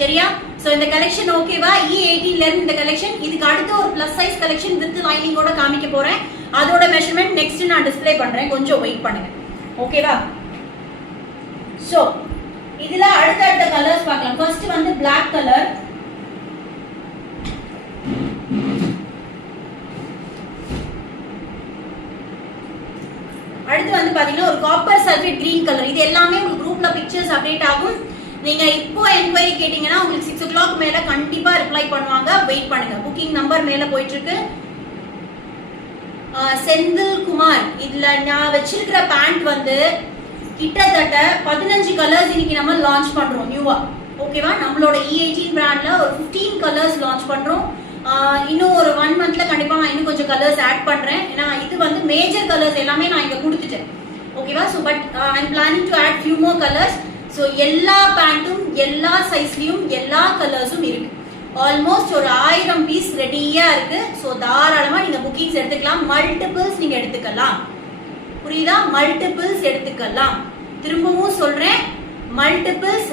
சரியா? சோ இந்த கலெக்ஷன் ஓகேவா? E18 ல இருந்து இந்த கலெக்ஷன். இதுக்கு அடுத்து ஒரு பிளஸ் சைஸ் கலெக்ஷன் வித் லைனிங்கோட காமிக்க போறேன். அதோட மெஷர்மெண்ட் நெக்ஸ்ட் நான் டிஸ்ப்ளே பண்றேன். கொஞ்சம் வெயிட் பண்ணுங்க. ஓகேவா? சோ இதுல அடுத்த கலர்ஸ் பார்க்கலாம். ஃபர்ஸ்ட் வந்து Black கலர். அடுத்து வந்து பாத்தீங்கன்னா ஒரு காப்பர் சல்ஃபேட் கிரீன் கலர். இது எல்லாமே உங்களுக்கு குரூப்ல பிக்சர்ஸ் அப்டேட் ஆகும். நீங்க இப்போ என்கொயரி கேட்டீங்கன்னா உங்களுக்கு 6 o'clock மேல கண்டிப்பா ரிப்ளை பண்ணுவாங்க. வெயிட் பண்ணுங்க. புக்கிங் நம்பர் மேல போயிட்டு இருக்கு. செந்தில் குமார், இதுல நான் வச்சிருக்கிற பேண்ட் வந்து கிட்டத்தட்ட 15 கலர்ஸ் இன்னைக்கு நம்ம லான்ச் பண்றோம் நியூவா. ஓகேவா? நம்மளோட E18 பிராண்ட்ல ஒரு 15 கலர்ஸ் லான்ச் பண்றோம். இன்னும் ஒரு 1 monthல கண்டிப்பா நான் இன்னும் கொஞ்சம் கலர்ஸ் ஆட் பண்றேன். ஏன்னா இது வந்து மேஜர் கலர்ஸ் எல்லாமே நான் இங்க கொடுத்துட்டேன். ஓகேவா? So but I am planning to add few more colors. So எல்லா பேண்ட்டும் எல்லா சைஸ்லயும் எல்லா கலர்ஸும் இருக்கு. ஆல்மோஸ்ட் ஒரு 1000 பீஸ் ரெடியா இருக்கு. சோ தாராளமா நீங்க புக்கிங்ஸ் எடுத்துக்கலாம். மல்டிபிள்ஸ் நீங்க எடுத்துக்கலாம். புரியுதா? மல்டிபிள்ஸ் எடுத்துக்கலாம். திரும்பவும் சொல்றேன், மல்டிபிள்ஸ்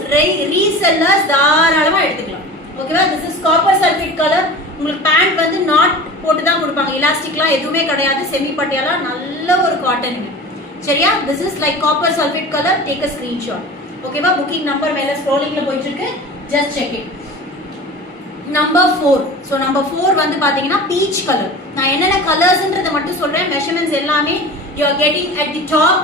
ரீசெல்லர்ஸ் தாராளமா எடுத்துக்கலாம். ஓகேவா? This is copper sulphate colour. உங்களுக்கு பேண்ட் வந்து நாட் போட்டு தான் கொடுப்பாங்க. எலாஸ்டிக்லாம் எதுவுமே கிடையாது. செமி பட்டியாலா நல்ல ஒரு காட்டனுங்க. சரியா? This is like copper sulphate colour. Take a screenshot. ஓகேவா? புக்கிங் நம்பர் மேல ஸ்க்ரோலிங்ல போயிட்டு இருக்கு. Just check it. Number 4. So number 4 வந்து பாத்தீங்கன்னா பீச் கலர். நான் என்னென்ன கலர்ஸ்ன்றத மட்டும் சொல்றேன். மெஷர்மெண்ட்ஸ் எல்லாமே you are getting at the top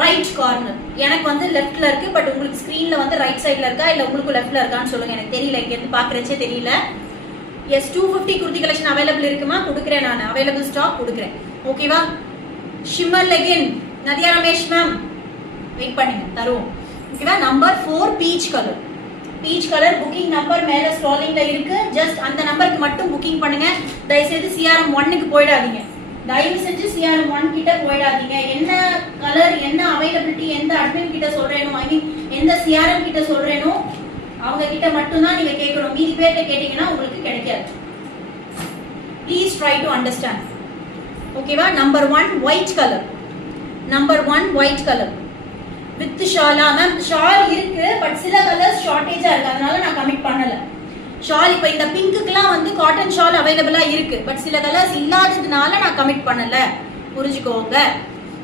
right corner. எனக்கு வந்து லெஃப்ட்ல இருக்கு. பட் உங்களுக்கு ஸ்கிரீன்ல வந்து ரைட் சைடுல இருக்கா இல்ல உங்களுக்கு லெஃப்ட்ல இருக்கான்னு சொல்லுங்க. எனக்கு தெரியல, இங்க இருந்து பாக்குறச்சே தெரியல. எஸ் 250 குர்த்தி கலெக்ஷன் அவைலபிள் இருக்குமா? கொடுக்குறேன். நான் அவைலபிள் ஸ்டாக் கொடுக்குறேன். ஓகேவா? Shimmer legging Nadiya Ramesh ma'am wait பண்ணுங்க, தருவோம். ஓகேவா? Number 4 peach colour. Peach colour booking number மேல ஸ்க்ராலிங்ல இருக்கு. ஜஸ்ட் அந்த நம்பருக்கு மட்டும் புக்கிங் பண்ணுங்க. தயவு செய்து CRM 1க்கு போயிடாதீங்க. தயவு செஞ்சு CRM 1 கிட்ட போயிடாதீங்க. என்ன கலர், என்ன அவைலபிலிட்டி, எந்த அட்மின் கிட்ட சொல்றேனோ, ஐ மீன் எந்த CRM கிட்ட சொல்றேனோ அவங்க கிட்ட மட்டும் தான் நீங்க கேட்கணும். மீதி பேர்ட்ட கேட்டீங்கன்னா உங்களுக்கு கிடைக்காது. Please try to understand. ஓகேவா? Number 1 white colour. Number 1 white colour with ஷாலா. மேம் ஷால் இருக்கு, பட் சில கலர்ஸ் ஷார்டேஜா இருக்கு, அதனால நான் கமிட் பண்ணல. ஷால் இப்ப இந்த பிங்க்குக்குலாம் வந்து காட்டன் ஷால் அவைலபிளா இருக்கு, பட் சில கலர்ஸ் இல்லாததுனால நான் கமிட் பண்ணல. புரிஞ்சுக்கோங்க.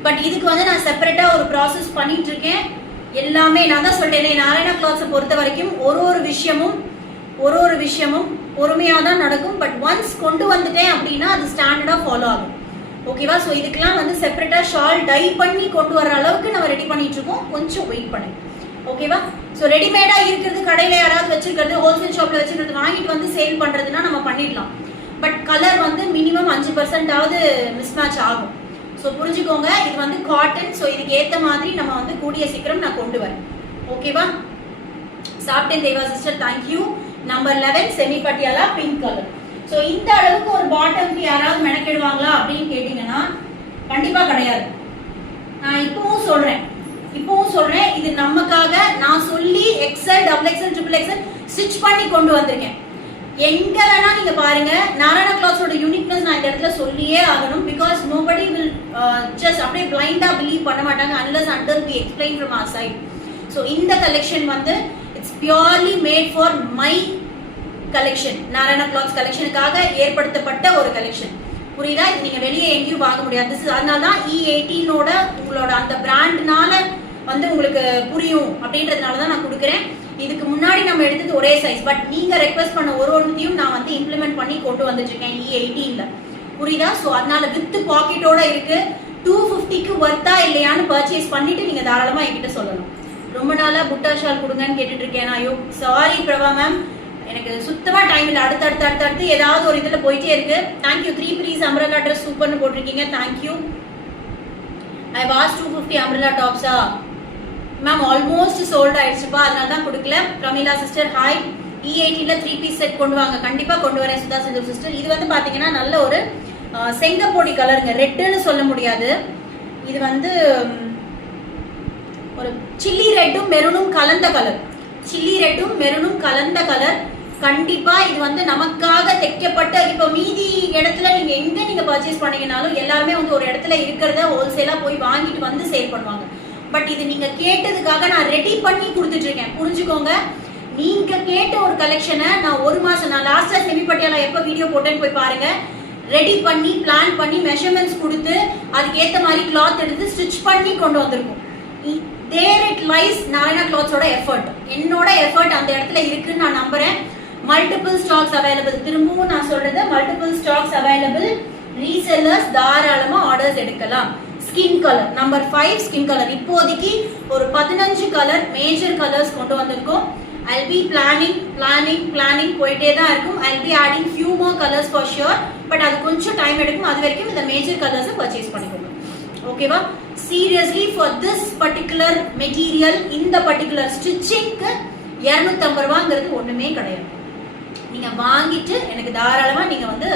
பட் இதுக்கு வந்து நான் செப்பரேட்டா ஒரு ப்ராசஸ் பண்ணிட்டு இருக்கேன். எல்லாமே நான் தான் சொல்லிட்டேனே, நாராயணா கிளாத்ஸை பொறுத்த வரைக்கும் ஒரு ஒரு விஷயமும் பொறுமையா தான் நடக்கும். பட் ஒன்ஸ் கொண்டு வந்துட்டேன் அப்படின்னா அது ஸ்டாண்டர்டா ஃபாலோ ஆகும். ஓகேவா? சோ இதுக்கெல்லாம் வந்து செப்பரேட்டா ஷால் டை பண்ணி கொண்டு வர அளவுக்கு நம்ம ரெடி பண்ணிட்டு இருக்கோம். கொஞ்சம் வெயிட் பண்ணுங்க. ஓகேவா? சோ ரெடிமேடா இருக்கிறது, கடையில யாராவது வச்சிருக்கிறது, ஹோல்சேல் ஷாப்ல வச்சிருக்கிறது வாங்கிட்டு வந்து சேல் பண்றதுன்னா நம்ம பண்ணிடலாம். பட் கலர் வந்து மினிமம் 5% ஆவது மிஸ்மேட்ச் ஆகும். சோ புரிஞ்சுக்கோங்க. இது வந்து காட்டன். சோ இதுக்கு ஏத்த மாதிரி நம்ம வந்து கூடிய சீக்கிரம் நான் கொண்டு வரேன். ஓகேவா? சாப்பிட்டேன் Deva sister, thank you. Number 11 semi Patiala pink colour. So இந்த அளவுக்கு ஒரு பாட்டம்க்கு யாராவது மெனக்கெடுவாங்களா அப்படின்னு கேட்டீங்கன்னா கண்டிப்பா கிடையாது. நான் இப்பவும் சொல்றேன், இது நமக்காக நான் சொல்லி XL, XXL, XXL ஸ்டிச் பண்ணி கொண்டு வந்திருக்கேன். எங்க வேணா நீங்க பாருங்க. நாராயணா கிளாத்ஸோட யூனிக்னஸ் நான் இந்த இடத்துல சொல்லியே ஆகணும். பிகாஸ் நோபடி வில் ஜஸ்ட் அப்படியே பிளைண்டா பிலீவ் பண்ண மாட்டாங்க unless until we explain from our side. So இந்த கலெக்ஷன் வந்து it's purely made for my collection. Narayana clothes கலெக்ஷனுக்காக ஏற்படுத்தப்பட்ட ஒரு கலெக்ஷன். புரியுதா? இது நீங்க வெளியே எங்கேயும் வாங்க முடியாது. அதனால தான் E18ஓட உங்களோட அந்த பிராண்ட்னால வந்து உங்களுக்கு புரியும் அப்படின்றதுனால தான் நான் கொடுக்குறேன். இதுக்கு முன்னாடி நம்ம எடுத்தது ஒரே சைஸ், பட் நீங்க ரெக்வெஸ்ட் பண்ண ஒன்றையும் நான் வந்து இம்ப்ளிமெண்ட் பண்ணி கொண்டு வந்துட்டு இருக்கேன் E18ல. புரியுதா? சோ அதனால வித் பாக்கெட்டோட இருக்கு. 250க்கு வர்த்தா இல்லையான்னு பர்ச்சேஸ் பண்ணிட்டு நீங்க தாராளமா என்கிட்ட சொல்லணும். ரொம்ப நாளா புட்டா ஷால் கொடுங்கன்னு கேட்டுட்டு இருக்கேன். ஐயோ சாரி பிரபா மேம், எனக்கு சுத்தமா டைம் இல்ல. அடுத்து ஏதாவது ஒரு இதுல போயிட்டே இருக்கு. தேங்க்யூ. 3 பீஸ் அம்ரல்லா ட்ரெஸ் சூப்பர்னு போட்டிருக்கீங்க. தேங்க்யூ. ஐ வாஸ் 250 அம்ரல்லா டாப்ஸா மேம்? ஆல்மோஸ்ட் சோல்ட் ஆயிடுச்சுப்பா, அதனால தான் கொடுக்கல. Pramila sister hi. E18ல 3 பீஸ் செட் கொண்டு வாங்க. கண்டிப்பா கொண்டு வரேன் சுதா செல்வம் சிஸ்டர். இது வந்து பாத்தீங்கன்னா நல்ல ஒரு செங்கப்பொடி கலருங்க. ரெட்டுன்னு சொல்ல முடியாது. இது வந்து ஒரு சில்லி ரெட்டும் மெரூனும் கலந்த கலர். சில்லி ரெட்டும் மெரூனும் கலந்த கலர். கண்டிப்பா இது வந்து நமக்காக தைக்கப்பட்ட. இப்ப மீதி இடத்துல நீங்க எங்க நீங்க பர்ச்சேஸ் பண்ணீங்கனாலும் எல்லாருமே வந்து ஒரு இடத்துல இருக்கிறத ஹோல்சேலா போய் வாங்கிட்டு வந்து சேல் பண்ணுவாங்க. பட் இது நீங்க கேட்டதுக்காக நான் ரெடி பண்ணி கொடுத்துட்டு இருக்கேன். புரிஞ்சுக்கோங்க. நீங்க கேட்ட ஒரு கலெக்ஷனை நான் ஒரு மாசம், நான் லாஸ்டா செமி பட்டியாலா எப்ப வீடியோ போட்டேன்னு போய் பாருங்க, ரெடி பண்ணி பிளான் பண்ணி மெஷர்மெண்ட்ஸ் கொடுத்து அதுக்கு ஏத்த மாதிரி கிளாத் எடுத்து ஸ்டிச் பண்ணி கொண்டு வந்திருக்கோம். தேர் இட் லைஸ் நாராயணா கிளாத்ஸோட எஃபர்ட், என்னோட எஃபர்ட் அந்த இடத்துல இருக்குன்னு நான் நம்புறேன். மல்டிபிள் ஸ்டாக்ஸ் அவைலபிள், திரும்பவும் நான் சொல்றது மல்டிபிள் ஸ்டாக்ஸ் அவைலபிள். ரீசெல்லர்ஸ் தாராளமா ஆர்டர்ஸ் எடுக்கலாம். Skin colour number 5 skin colour இப்போதைக்கு ஒரு 15 கலர் மேஜர் கலர்ஸ் கொண்டு வந்திருக்கோம். I'll be planning போயிட்டே தான் இருக்கும். I'll be adding few more colors for sure, but அது கொஞ்சம் டைம் எடுக்கும். அது வரைக்கும் இந்த மேஜர் கலர்ஸ் பர்ச்சேஸ் பண்ணிக்கோங்க. ஓகேவா? Seriously for this particular material, இந்த பர்టిక్యులர் ஸ்டிச்சிங்க்கு 250 ரூபாய்ங்கிறது ஒண்ணுமே கிடையாது. நீங்க வாங்கிட்டு எனக்கு தாராளமா நீங்க வந்து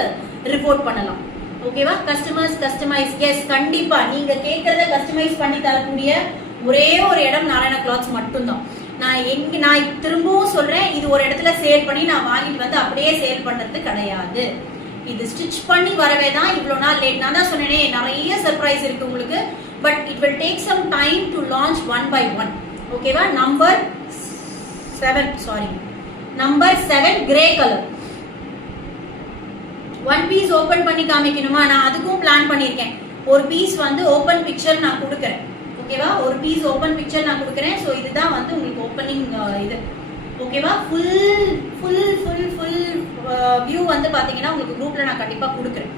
ரிப்போர்ட் பண்ணலாம். ஓகேவா? கஸ்டமர்ஸ் கஸ்டமைஸ், எஸ் கண்டிப்பா நீங்க கேட்கறத கஸ்டமைஸ் பண்ணி தரக்கூடிய ஒரே ஒரு இடம் நாராயணா கிளாத்ஸ் மட்டும்தான். நான் திரும்பவும் சொல்றேன், இது ஒரு இடத்துல சேல் பண்ணி நான் வாங்கிட்டு வந்து அப்படியே சேல் பண்றது கிடையாது. இது ஸ்டிச் பண்ணி வரவே தான் இவ்வளவு நாள் லேட். நான் தான் சொன்னேனே நிறைய சர்ப்ரைஸ் இருக்கு உங்களுக்கு, but it will take some time to launch one by one. ஓகேவா? Number 7 grey colour. One piece open பண்ணி காமிக்கணுமா? நான் அதுக்கும் பிளான் பண்ணிருக்கேன். ஒரு பீஸ் வந்து ஓபன் பிக்சர் நான் கொடுக்கறேன். ஓகேவா? ஒரு பீஸ் ஓபன் பிக்சர் நான் கொடுக்கறேன். சோ இதுதான் வந்து உங்களுக்கு ஓபனிங் இது. ஓகேவா? ஃபுல் வியூ வந்து பாத்தீங்கன்னா உங்களுக்கு குரூப்ல நான் கண்டிப்பா கொடுக்கறேன்.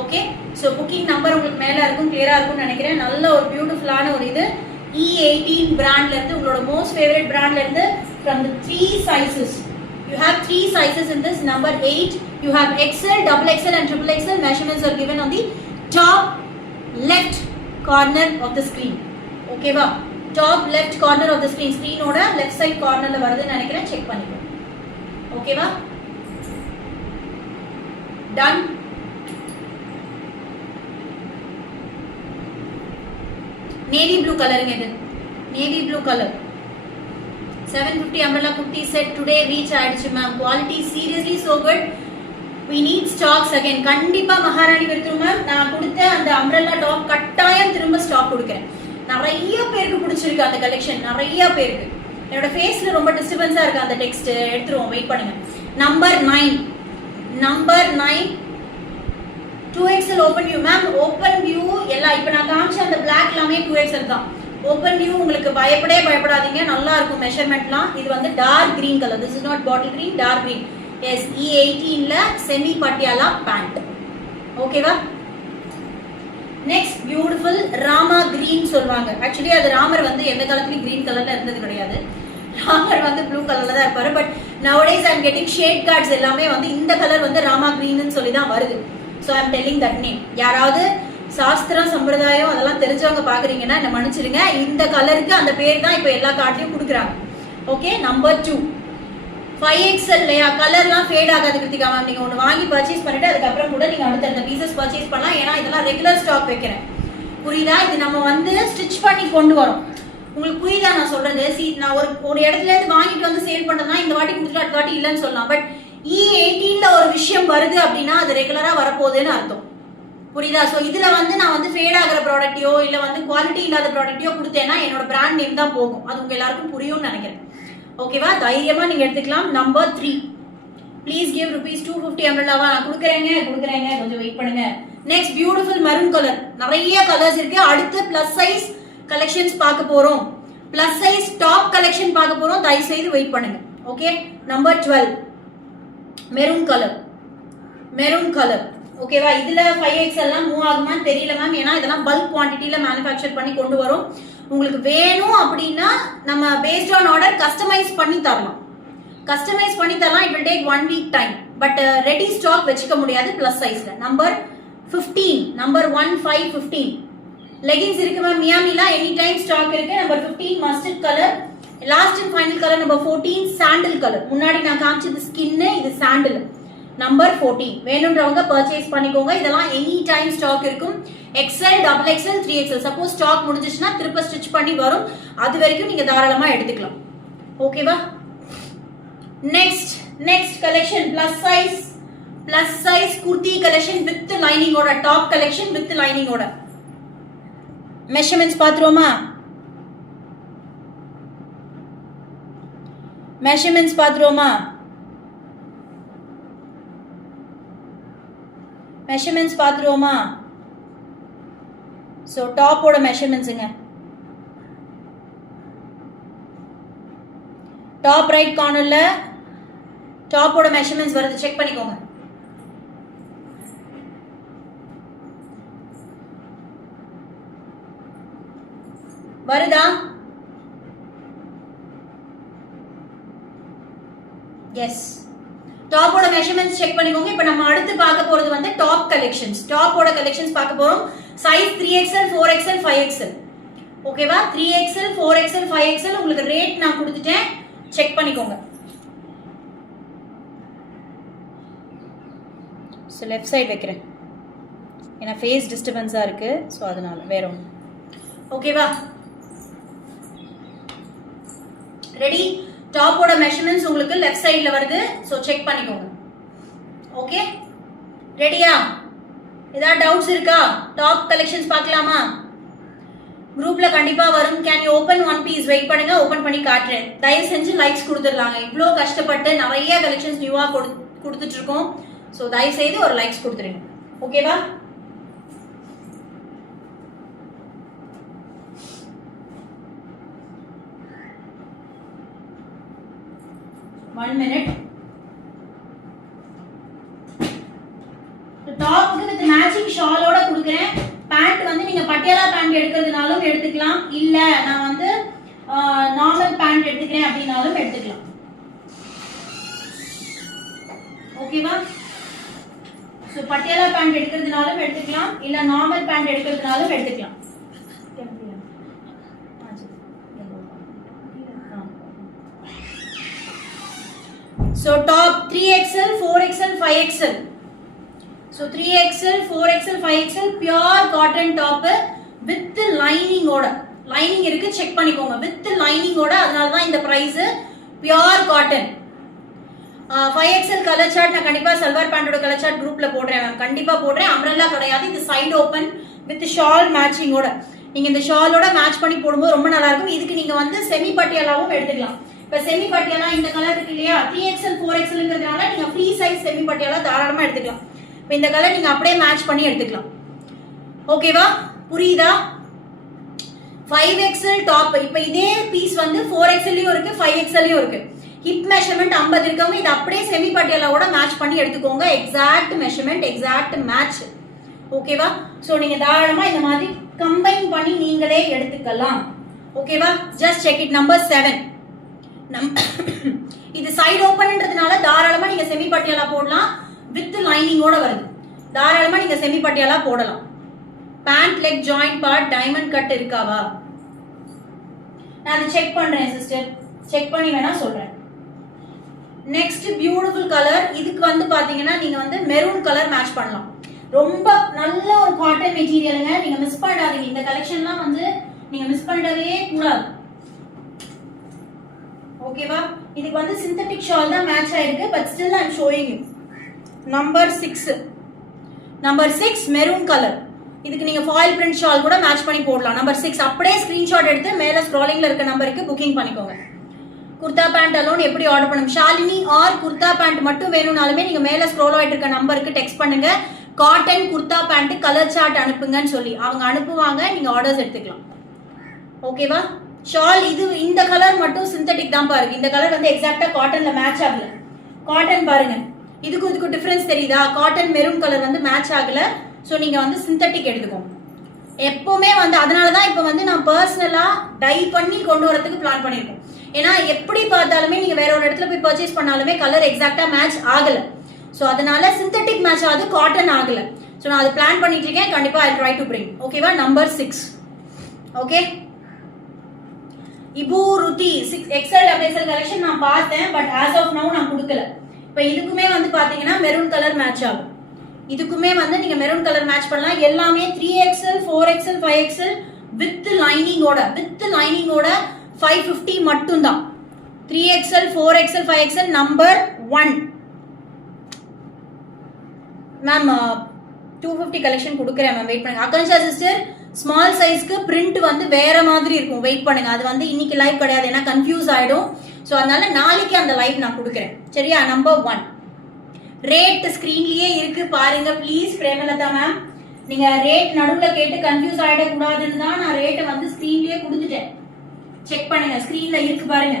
ஓகே? சோ புக்கிங் நம்பர் உங்களுக்கு மேல இருக்கும், கிளியரா இருக்கும்னு நினைக்கிறேன். நல்ல ஒரு பியூட்டிஃபுல்லான ஒரு இது E18 பிராண்ட்ல இருந்து, உங்களோட மோஸ்ட் ஃபேவரட் பிராண்ட்ல இருந்து, from the 3 sizes. You have 3 sizes in this. Number 8, you have XL, XXL and XXL. Measurements are given on the top left corner of the screen. Okay va? Top left corner of the screen. Screen oda left side corner la varudhu nenikiren, check panniko. Okay va? Done. Navy blue color inga idu. Navy blue color. 750 umbrella kurti set today reach ஆயிடுச்சு ma'am. Quality seriously so good. We need stocks again. கண்டிப்பா மகாராணி விருத்துரு ma'am, நான் கொடுத்த அந்த umbrella top கட்டாயம் திரும்ப stock கொடுக்கிறேன். நிறைய பேருக்கு பிடிச்சிருக்கு அந்த கலெக்ஷன், நிறைய பேருக்கு. என்னோட ஃபேஸ்ல ரொம்ப டிஸ்டர்பன்ஸா இருக்கு அந்த டெக்ஸ்ட், எடுத்துருவோம், வெயிட் பண்ணுங்க. Number 9 2XL open view ma'am. Open view எல்லாம் இப்ப நான் காமிச்ச அந்த பிளாக் எல்லாமே 2XL தான். ஓபன் வியூ உங்களுக்கு பயப்படாதீங்க, நல்லா இருக்கும் மெஷர்மெண்ட்லாம். இது வந்து dark green colour. This is not bottle green, dark green. Yes, E18ல செமி பட்டியாலா பேண்ட். ஓகேவா? நெக்ஸ்ட் பியூட்டிஃபுல் ராமா கிரீன் சொல்வாங்க. ஆக்சுவலி அது ராமர் வந்து எந்த காலத்துலயும் கிரீன் கலர்ல இருந்தது கிடையாது. ராமர் வந்து ப்ளூ கலர்ல தான் இருப்பாரு. But nowadays I am getting shade cards எல்லாமே வந்து இந்த கலர் வந்து ராமா கிரீன்னு சொல்லி தான் வருது. So I am telling that name. யாராவது சாஸ்திரம் சம்பிரதாயம் அதெல்லாம் தெரிஞ்சவங்க பாக்குறீங்கன்னா என்ன மன்னிச்சிடுங்க. இந்த கலருக்கு அந்த பேர் தான் இப்ப எல்லா கார்ட்லயும் கொடுக்குறாங்க. ஓகே? நம்பர் 2 5XL இல்லையா? கலர்லாம் ஃபேட் ஆகாது கிருத்திகா மேம். நீங்க ஒன்று வாங்கி பர்ச்சேஸ் பண்ணிட்டு அதுக்கப்புறம் கூட நீங்க அடுத்த பீசஸ் பர்ச்சேஸ் பண்ணலாம். ஏன்னா இதெல்லாம் ரெகுலர் ஸ்டாக் வைக்கிறேன். புரியுதா? இது நம்ம வந்து ஸ்டிச் பண்ணி கொண்டு வரோம். உங்களுக்கு புரியுதா நான் சொல்றது? நான் ஒரு இடத்துல இருந்து வாங்கிட்டு வந்து சேல் பண்றதுனா இந்த வாட்டி கொடுத்துட்டு அடுத்த வாட்டி இல்லைன்னு சொல்லலாம். பட் E18ல ஒரு விஷயம் வருது அப்படின்னா அது ரெகுலரா வரப்போகுதுன்னு அர்த்தம். புரியுதா? சோ இதுல வந்து நான் வந்து ஃபேட் ஆகிற ப்ராடக்ட்டையோ இல்ல வந்து குவாலிட்டி இல்லாத ப்ராடக்ட்டையோ கொடுத்தேன்னா என்னோட பிராண்ட் நேம் தான் போகும். அது உங்க எல்லாருக்கும் புரியும்னு நினைக்கிறேன். ஓகேவா? தைரியமா நீங்க எடுத்துக்கலாம். நம்பர் 3 ப்ளீஸ் கிவ் ₹250 அம்ரல்லாவா நான் கொடுக்குறேங்க. கொஞ்சம் வெயிட் பண்ணுங்க. Next beautiful maroon colour. நிறைய கலர்ஸ் இருக்கு. அடுத்து பிளஸ் சைஸ் கலெக்ஷன்ஸ் பார்க்க போறோம். பிளஸ் சைஸ் டாப் கலெக்ஷன் பார்க்க போறோம். தயவு செய்து வெயிட் பண்ணுங்க. ஓகே? Number 12 maroon colour. ஓகேவா? இதுல 5XL எல்லாம் மூவ் ஆகுமான்னு தெரியல மேம். ஏன்னா இதெல்லாம் பல்க் குவான்டிட்டியில மேனுஃபேக்சர் பண்ணி கொண்டு வரும். உங்களுக்கு வேணும் அப்படின்னா நம்ம பேஸ்ட் ஆன் ஆர்டர் கஸ்டமைஸ் பண்ணி தரலாம். It will take 1 week time. But ready stock வச்சுக்க முடியாது பிளஸ் சைஸ்ல. நம்பர் 15 லெகின்ஸ் இருக்கு மேம். மியாமில எனி டைம் ஸ்டாக் இருக்கு. Number 15 mustard colour. Last and final colour number 14 sandal colour. முன்னாடி நான் காமிச்சது ஸ்கின், இது சாண்டில். நம்பர் 14 வேணும்ன்றவங்க பர்ச்சேஸ் பண்ணிக்கோங்க. இதெல்லாம் எனி டைம் ஸ்டாக் இருக்கும். XL, XXL, 3XL. Suppose stock முடிஞ்சிச்சுன்னா திருப்ப ஸ்டிச் பண்ணி வரும். அது வரைக்கும் நீங்க தாராளமா எடுத்துக்கலாம். ஓகேவா? Next collection plus size kurti collection with லைனிங்கோட. டாப் கலெக்ஷன் வித் லைனிங்கோட. மெஷர்மெண்ட்ஸ் பாத்துருவோமா? மெஷர்மெண்ட்ஸ் பார்த்துருவோமா? மெஷர்மெண்ட்ஸ் பார்த்துருவோமா? ஸோ டாப்போட மெஷர்மெண்ட்ஸுங்க. டாப் ரைட் கார்னர்ல டாப்போட மெஷர்மெண்ட்ஸ் வருது, செக் பண்ணிக்கோங்க. வருதா? எஸ். டாப்போட மெஷர்மெண்ட்ஸ் செக் பண்ணிக்கோங்க. இப்போ நம்ம அடுத்து பார்க்க போறது வந்து டாப் கலெக்ஷன்ஸ். டாப்போட கலெக்ஷன்ஸ் பார்க்க போறோம். Size 3XL 4XL 5XL. ஓகேவா? 3XL 4XL 5XL உங்களுக்கு ரேட் நான் கொடுத்துட்டேன், செக் பண்ணிக்கோங்க. ஸோ லெஃப்ட் சைடு வைக்கிறேன், ஏன்னா ஃபேஸ் டிஸ்டர்பன்ஸாக இருக்கு, ஸோ அதனால வேற ஒன்று. ஓகேவா? ரெடி? டாப்போட மெஷர்மெண்ட்ஸ் உங்களுக்கு லெஃப்ட் சைடுல வருது, ஸோ செக் பண்ணிக்கோங்க. ஓகே, ரெடியா? ஏதாவது டவுட்ஸ் இருக்கா? டாப் கலெக்ஷன்ஸ் பார்க்கலாமா? குரூப்ல கண்டிப்பா வரும். Can you open one piece? Wait பண்ணுங்க, ஓபன் பண்ணி காட்டுறேன். தயவு செஞ்சு லைக்ஸ் கொடுத்துடலாங்க. இவ்வளோ கஷ்டப்பட்டு நிறைய கலெக்ஷன்ஸ் நியூவா கொடுத்துட்டு இருக்கோம். ஸோ தயவு செய்து ஒரு லைக்ஸ் கொடுத்துருங்க. ஓகேவா? One minute. டாப்க்கு வித் மேட்சிங் ஷாலோட கொடுக்குறேன். பேண்ட் வந்து நீங்க பட்டியாலா பேண்ட் எடுக்கிறதுனாலும் எடுத்துக்கலாம், இல்ல நான் வந்து நார்மல் பேண்ட் எடுத்துக்கிறேன் அப்படினாலும் எடுத்துக்கலாம். ஓகேவா? சோ பட்டியாலா பேண்ட் எடுக்கிறதுனாலும் எடுத்துக்கலாம், இல்ல நார்மல் பேண்ட் எடுக்கிறதுனாலும் எடுத்துக்கலாம். So top 3XL 4XL 5XL. So 3XL 4XL 5XL pure cotton top with lining ஓட. லைனிங் இருக்கு, செக் பண்ணிக்கோங்க. வித் லைனிங் ஓட, அதனால தான் இந்த price. pure cotton. 5XL colour chart நான் கண்டிப்பா சல்வார் பேண்டோட கலர் சார்ட் குரூப்ல போடுறேன் மேம், கண்டிப்பா போடுறேன். அம்ரல்லா கிடையாது, இது side open with shawl matching ஓட. நீங்க இந்த ஷாலோட மேட்ச் பண்ணி போடும்போது ரொம்ப நல்லா இருக்கும். இதுக்கு நீங்க வந்து செமி பட்டியாலாவும் எடுத்துக்கலாம். இப்ப செமி பட்டியாலா இந்த கலர் இருக்கு இல்லையா, 3XL 4XLங்கிறதுனால நீங்க ஃப்ரீ சைஸ் செமி பட்டியாலா தாராளமா எடுத்துக்கலாம். இப்ப இந்த கலர் நீங்க அப்படியே மேட்ச் பண்ணி எடுத்துக்கலாம். ஓகேவா? புரியுதா? 5XL top. இப்ப இதே பீஸ் வந்து 4XLலயும் இருக்கு, 5XLலயும் இருக்கு. ஹிப் மெஷர்மெண்ட் 50 இருக்கவங்க இது அப்படியே செமி பட்டியாலாவோட மேட்ச் பண்ணி எடுத்துக்கோங்க. Exact measurement, exact match. ஓகேவா? சோ நீங்க தாராளமா இந்த மாதிரி கம்பைன் பண்ணி நீங்களே எடுத்துக்கலாம். ஓகேவா? Just check it. நம்பர் 7. இது சைடு ஓபன்ன்றதுனால தாராளமா நீங்க செமி பட்டியாலா போடலாம். வித் லைனிங்கோட வருது, தாராளமா நீங்க செமி பட்டியாலா போடலாம். Pant leg joint part diamond cut இருக்காவா? நான் அதை செக் பண்றேன் சிஸ்டர், செக் பண்ணி வேணா சொல்றேன். Next beautiful colour. இதுக்கு வந்து பாத்தீங்கன்னா நீங்க வந்து மெரூன் கலர் மேட்ச் பண்ணலாம். ரொம்ப நல்ல ஒரு காட்டன் மெட்டீரியலுங்க, நீங்க மிஸ் பண்ணாதீங்க. இந்த கலெக்ஷன்லாம் வந்து நீங்க மிஸ் பண்ணவே கூடாது. ஓகேவா? இதுக்கு வந்து சிந்தட்டிக் ஷால் தான் மேட்ச் ஆயிருக்கு, but still I am showing you. Number 6. Number 6 maroon colour. இதுக்கு நீங்க ஃபாயில் பிரிண்ட் ஷால் கூட மேட்ச் பண்ணி போடலாம். நம்பர் 6 அப்படியே ஸ்கிரீன்ஷாட் எடுத்து மேல ஸ்க்ராலிங்ல இருக்க நம்பருக்கு புக்கிங் பண்ணிக்கோங்க. குர்தா பேண்ட் அலோன் எப்படி ஆர்டர் பண்ணுங்க? ஷாலினி ஆர் குர்தா பேண்ட் மட்டும் வேணும்னாலுமே நீங்க மேல ஸ்க்ரோல் ஆயிட்டு இருக்க நம்பருக்கு டெக்ஸ்ட் பண்ணுங்க. Cotton kurta pant colour chart அனுப்புங்கன்னு சொல்லி அவங்க அனுப்புவாங்க, நீங்க ஆர்டர்ஸ் எடுத்துக்கலாம். ஓகேவா? ஷால் இது இந்த கலர் மட்டும் சிந்தட்டிக் தான் பாருங்க. இந்த கலர் வந்து எக்ஸாக்ட்டா காட்டன்ல மேட்ச் ஆகல. காட்டன் பாருங்க, இதுக்கு டிஃபரன்ஸ் தெரியுதா? காட்டன் மெரூன் கலர் வந்து மேட்ச் ஆகல. சோ நீங்க வந்து சிந்தட்டிக் எடுத்துக்கோங்க எப்பவுமே வந்து. அதனாலதான் இப்ப வந்து நான் பர்சனலா டை பண்ணி கொண்டு வரதுக்கு பிளான் பண்ணிருக்கோம். ஏன்னா எப்படி பார்த்தாலுமே நீங்க வேற ஒரு இடத்துல போய் பர்ச்சேஸ் பண்ணாலுமே கலர் எக்ஸாக்ட்டா மேட்ச் ஆகல. சோ அதனால சிந்தட்டிக் மேட்ச் ஆகுது, காட்டன் ஆகல. சோ நான் அது பிளான் பண்ணிட்டு இருக்கேன், கண்டிப்பா ஐ ட்ரை டு பிரிங். ஓகேவா? நம்பர் 6. ஓகே, இபு ருதி 6XL XL கலெக்ஷன் நான் பார்த்தேன், பட் as of now நான் கொடுக்கல. இப்போ இதுக்குமே வந்து பாத்தீங்கன்னா மெரூன் கலர் மேட்ச் ஆகும். இதுக்குமே வந்து நீங்க மெரூன் கலர் மேட்ச் பண்ணலாம். எல்லாமே 3XL 4XL 5XL வித் லைனிங்கோட 550 மட்டும் தான். 3XL 4XL 5XL number 1 ma'am. 250 collection கொடுக்குறேன் மேம், வெயிட் பண்ணுங்க. ஆகாங்ஷா சிஸ்டர், ஸ்மால் சைஸ்க்கு பிரிண்ட் வந்து வேற மாதிரி இருக்கும், வெயிட் பண்ணுங்க. அது வந்து இன்னைக்கு லைவ் கிடையாது, ஏன்னா கன்ஃபியூஸ் ஆயிடும். ஸோ அதனால நாளைக்கு அந்த லைவ் நான் கொடுக்குறேன். சரியா? நம்பர் 1 ரேட் ஸ்கிரீன்லயே இருக்கு பாருங்க ப்ளீஸ். பிரேமலதா மேம், நீங்க ரேட் நடுவில் கேட்டு கன்ஃபியூஸ் ஆயிடக்கூடாதுன்னு தான் நான் ரேட்டை வந்து ஸ்கிரீன்லயே கொடுத்துட்டேன். செக் பண்ணுங்க, ஸ்கிரீன்ல இருக்கு பாருங்க.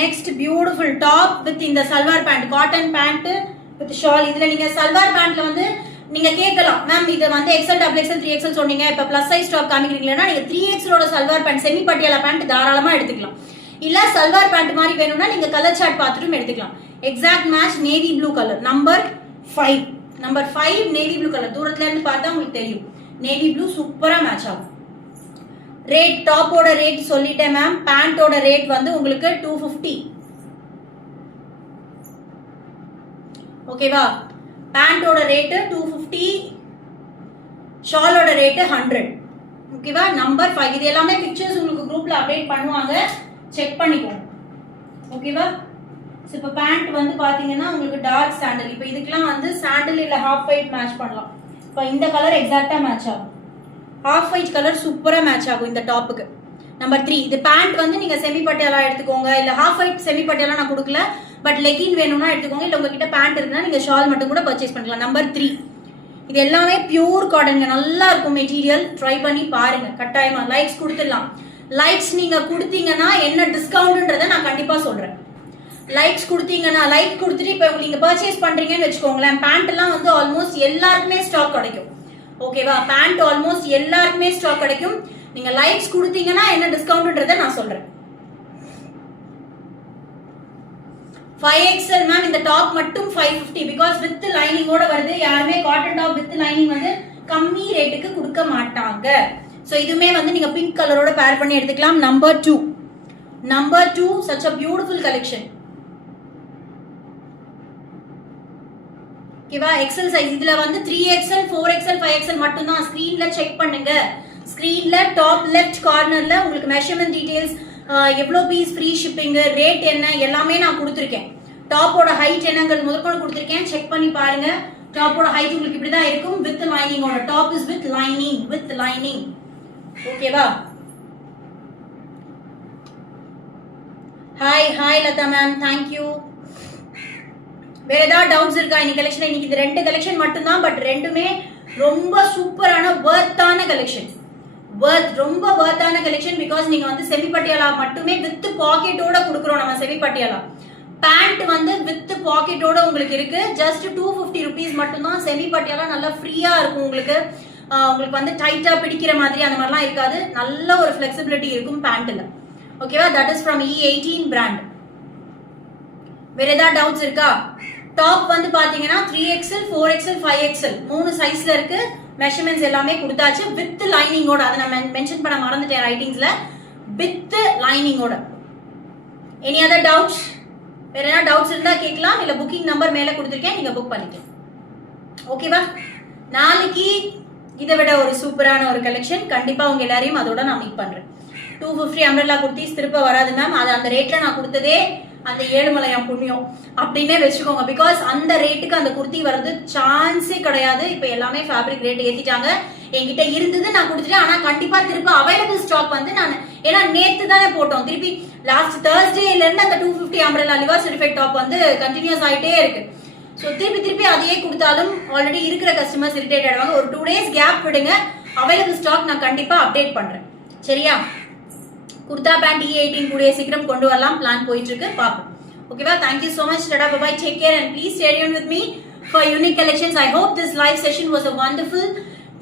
நெக்ஸ்ட் பியூட்டிஃபுல் டாப் வித் இந்த salwar pant, cotton pant with shawl. இதுல நீங்க சல்வார் பேண்ட்ல வந்து நீங்க கேட்கலாம், மேம் இது வந்து எக்ஸல், டபுள் எக்ஸல், 3XL சொன்னீங்க, இப்ப பிளஸ் சைஸ் டாப் காமிக்கிறீங்களா? நீங்க 3XL salwar pant, semi Patiala pant தாராளமா எடுத்துக்கலாம். இல்ல சல்வார் பேண்ட் மாதிரி வேணும்னா நீங்க கலர் சார்ட் பார்த்துட்டும் எடுத்துக்கலாம். Exact match navy blue colour, number 5. Number 5 navy blue colour. தூரத்துல இருந்து பார்த்தா உங்களுக்கு தெரியும் நேவி ப்ளூ சூப்பரா மேட்ச் ஆகும். ரேட், டாப்போட ரேட் சொல்லிட்டேன் மேம். பேண்டோட ரேட் வந்து உங்களுக்கு 250. ஓகேவா? பேண்டோட ரேட் 250, ஷாலோட ரேட் 100. ஓகேவா? நம்பர் 5. இது எல்லாமே பிக்சர்ஸ் உங்களுக்கு குரூப்ல அப்டேட் பண்ணுவாங்க, செக் பண்ணிக்கோங்க. ஓகேவா? இப்போ பேண்ட் வந்து பாத்தீங்கன்னா உங்களுக்கு டார்க் சாண்டல். இப்போ இதுக்கெல்லாம் வந்து சாண்டல் இல்ல ஹாஃப் ஒயிட் மேட்ச் பண்ணலாம். இப்போ இந்த கலர் எக்ஸாக்டா மேட்ச் ஆகும். ஹாஃப் ஒயிட் கலர் சூப்பரா மேட்ச் ஆகும் இந்த டாப்புக்கு. நம்பர் 3. இது பேண்ட் வந்து நீங்க செமி பட்டியாலா எடுத்துக்கோங்க, இல்ல ஹாஃப் ஒயிட் செமி பட்டியாலா நான் கொடுக்கல, பட் லெகின் வேணும்னா எடுத்துக்கோங்க. இல்ல உங்ககிட்ட பேண்ட் இருக்குன்னா நீங்க ஷால் மட்டும் கூட பர்ச்சேஸ் பண்ணிக்கலாம். நம்பர் 3. இது எல்லாமே பியூர் காட்டன்ங்க, நல்லா இருக்கும் மெட்டீரியல். ட்ரை பண்ணி பாருங்க கட்டாயமா. லைக்ஸ் கொடுத்துடலாம். லைக்ஸ் நீங்க கொடுத்தீங்கன்னா என்ன டிஸ்கவுண்ட்ன்றதை நான் கண்டிப்பா சொல்றேன். லைக்ஸ் கொடுத்தீங்கன்னா, லைக் கொடுத்துட்டு இப்போ நீங்க பர்ச்சேஸ் பண்றீங்கன்னு வச்சுக்கோங்களேன், பேண்ட் எல்லாம் வந்து ஆல்மோஸ்ட் எல்லாருக்குமே ஸ்டாக் கிடைக்கும். ஓகேவா? பேண்ட் ஆல்மோஸ்ட் எல்லாருக்குமே ஸ்டாக் கிடைக்கும். நீங்க லைக்ஸ் கொடுத்தீங்கன்னா என்ன டிஸ்கவுண்ட்ன்றதை நான் சொல்றேன். 5XL மேம், இந்த டாப் மட்டும் 550 பிகாஸ் வித் லைனிங்கோட வருது. யாருமே காட்டன் டாப் வித் லைனிங் வந்து கம்மி ரேட்டுக்கு கொடுக்க மாட்டாங்க. சோ இதுமே வந்து நீங்க பிங்க் கலரோட பேர் பண்ணி எடுத்துக்கலாம். Number 2. Number 2 such a beautiful collection. ஓகேவா? XL size. இதுல வந்து 3XL, 4XL, 5XL மட்டும் தான். ஸ்கிரீன்ல செக் பண்ணுங்க. ஸ்கிரீன்ல டாப் லெஃப்ட் கார்னர்ல உங்களுக்கு மெஷர்மென்ட் டீடைல்ஸ், எவ்வளவு பீஸ், ஃப்ரீ ஷிப்பிங், ரேட் என்ன எல்லாமே நான் கொடுத்துருக்கேன். டாப்போட ஹைட் என்னங்கிறது முதற்கொண்டு கொடுத்துருக்கேன், செக் பண்ணி பாருங்க. டாப்போட ஹைட் உங்களுக்கு இப்படிதான் இருக்கும் வித் லைனிங்கோட. Top is with lining, with lining. ஓகேவா? Hi hi Latha ma'am, thank you. வேற ஏதாவது டவுட்ஸ் இருக்கா இன்னைக்கு கலெக்ஷன்? இன்னைக்கு இந்த 2 கலெக்ஷன் மட்டும்தான், பட் ரெண்டுமே ரொம்ப சூப்பரான வர்த்தான கலெக்ஷன். ரொம்ப வர்த்தான கலெக்ஷன். பிகாஸ் நீங்க வந்து செமி பட்டியாலா மட்டுமே வித் பாக்கெட்டோட கொடுக்குறோம் நம்ம. செமி பட்டியாலா பேண்ட் வந்து வித் பாக்கெட்டோட உங்களுக்கு இருக்கு. ஜஸ்ட் 250 rupees மட்டும் தான். செமி பட்டியாலா நல்லா ஃப்ரீயா இருக்கும் உங்களுக்கு. உங்களுக்கு வந்து டைட்டா பிடிக்கிற மாதிரி அந்த மாதிரிலாம் இருக்காது. நல்ல ஒரு ஃபிளெக்சிபிலிட்டி இருக்கும் பேண்ட்ல. ஓகேவா? That is from E18 brand. வேற ஏதாவது டவுட்ஸ் இருக்கா? டாப் வந்து பாத்தீங்கன்னா 3XL, 4XL, 5XL 3 சைஸ்ல இருக்கு. மெஷர்மெண்ட்ஸ் எல்லாமே கொடுத்தாச்சு வித் லைனிங்கோட. அதை நான் மென்ஷன் பண்ண மறந்துட்டேன் ரைட்டிங்ஸ்ல. வித் லைனிங்கோட. Any other doubts? வேற என்ன டவுட்ஸ் இருந்தா கேட்கலாம். இல்ல புக்கிங் நம்பர் மேல கொடுத்துருக்கேன், நீங்க புக் பண்ணிக்கலாம். ஓகேவா? நாளைக்கு இதை விட ஒரு சூப்பரான ஒரு கலெக்ஷன் கண்டிப்பா உங்க எல்லாரையும் அதோட நான் மீட் பண்றேன். 250 அம்ரல்லா குர்த்திஸ் திருப்ப வராது மேம். அது அந்த ரேட்ல நான் கொடுத்ததே அந்த ஏழுமலையாம் புண்ணியம் அப்படின்னே வச்சுக்கோங்க. பிகாஸ் அந்த ரேட்டுக்கு அந்த குர்த்தி வர்றது சான்ஸே கிடையாது. இப்ப எல்லாமே ஃபேப்ரிக் ரேட் ஏத்திட்டாங்க. என்கிட்ட இருந்தது நான் கொடுத்துட்டேன். ஆனா கண்டிப்பா திருப்ப அவைலபிள் ஸ்டாக் வந்து நான், ஏன்னா நேத்து தானே போட்டோம், திருப்பி லாஸ்ட் Thursdayல இருந்து அந்த 250 அம்ரல்லா லிவா சர்டிஃபைட் டாப் வந்து கண்டினியூஸ் ஆயிட்டே இருக்கு. ஸோ திருப்பி அதையே கொடுத்தாலும் ஆல்ரெடி இருக்கிற கஸ்டமர்ஸ் இரிட்டேட் ஆயிடுவாங்க. ஒரு 2 days கேப் விடுங்க. அவைலபிள் ஸ்டாக் நான் கண்டிப்பா அப்டேட் பண்றேன். சரியா? குர்தா பேண்ட் E18 கூடிய சீக்கிரம் கொண்டு வரலாம், பிளான் போயிட்டு இருக்கு, பாப்போம். ஓகேவா? Thank you so much. Tata bye bye, take care and please stay tune with me for unique collections. I hope this live session was a wonderful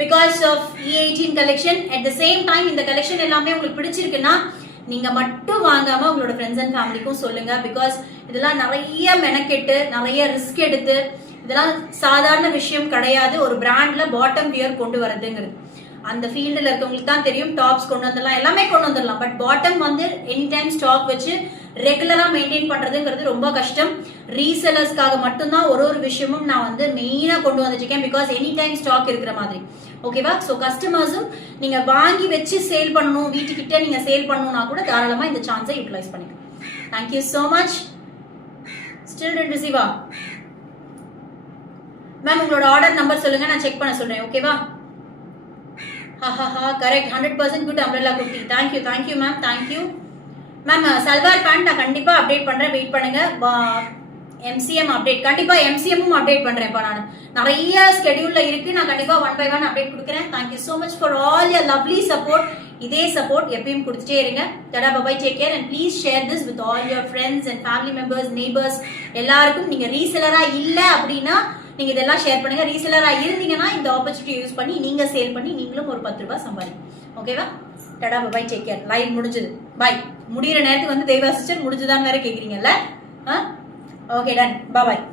because of E18 collection. At the same time இந்த collection எல்லாமே உங்களுக்கு பிடிச்சிருக்குன்னா நீங்க மட்டும் வாங்காம உங்களோட friends and ஃபேமிலிக்கும் சொல்லுங்க. பிகாஸ் இதெல்லாம் நிறைய மெனக்கெட்டு நிறைய ரிஸ்க் எடுத்து, இதெல்லாம் சாதாரண விஷயம் கிடையாது. ஒரு பிராண்ட்ல பாட்டம் வியர் கொண்டு வரதுங்கிறது அந்த ஃபீல்டில் இருக்கவங்களுக்கு தான் தெரியும். டாப்ஸ் கொண்டு வந்துடலாம், எல்லாமே கொண்டு வந்துடலாம், பட் பாட்டம் வந்து எனி டைம் ஸ்டாக் வச்சு ரெகுலரா மெயின்டைன் பண்றதுங்கிறது ரொம்ப கஷ்டம். ரீசெலர்ஸ்க்காக மட்டும்தான் ஒரு விஷயமும் நான் வந்து மெயினா கொண்டு வந்துருக்கேன். பிகாஸ் எனி டைம் ஸ்டாக் இருக்கிற மாதிரி. ஓகேவா? ஸோ கஸ்டமர்ஸும் நீங்க வாங்கி வச்சு சேல் பண்ணணும், வீட்டுக்கிட்ட நீங்க சேல் பண்ணணும்னா கூட தாராளமா இந்த சான்ஸை யூட்டிலைஸ் பண்ணிக்கலாம். Thank you so much. Still didn't ரிசீவா மேம்? உங்களோட ஆர்டர் நம்பர் சொல்லுங்க, நான் செக் பண்ண சொல்றேன். ஓகேவா? Correct, 100% good umbrella kurti. Thank you ma'am, thank you. Ma'am salwar pant நான் கண்டிப்பா அப்டேட் பண்றேன், வெயிட் பண்ணுங்க. MCM அப்டேட் கண்டிப்பா MCM அப்டேட் பண்றேன். இப்போ நான் நிறைய ஸ்கெடியூல்ல இருக்கு, நான் கண்டிப்பா 1 by 1 அப்டேட் கொடுக்குறேன். Thank you so much for all your lovely support. இதே சப்போர்ட் எப்பயும் கொடுத்துட்டே இருங்க. டடா by, take care and please share this with all your friends and family members, neighbours எல்லாருக்கும். நீங்க ரீசெலரா இல்ல அப்படின்னா நீங்க இதெல்லாம் ஷேர் பண்ணுங்க. ரீசெலரா இருந்தீங்கன்னா இந்த ஆப்பர்ச்சுனிட்டி யூஸ் பண்ணி நீங்க சேல் பண்ணி நீங்களும் ஒரு 10 ரூபாய் சம்பாதிங்க. ஓகேவா? டடா பை, டேக் கேர். லைவ் முடிஞ்சது. பை. முடிகிற நேரத்துக்கு வந்து தெய்வா சிஸ்டர் முடிஞ்சுதான் வேற கேக்குறீங்கல்ல? Okay done. பாய்.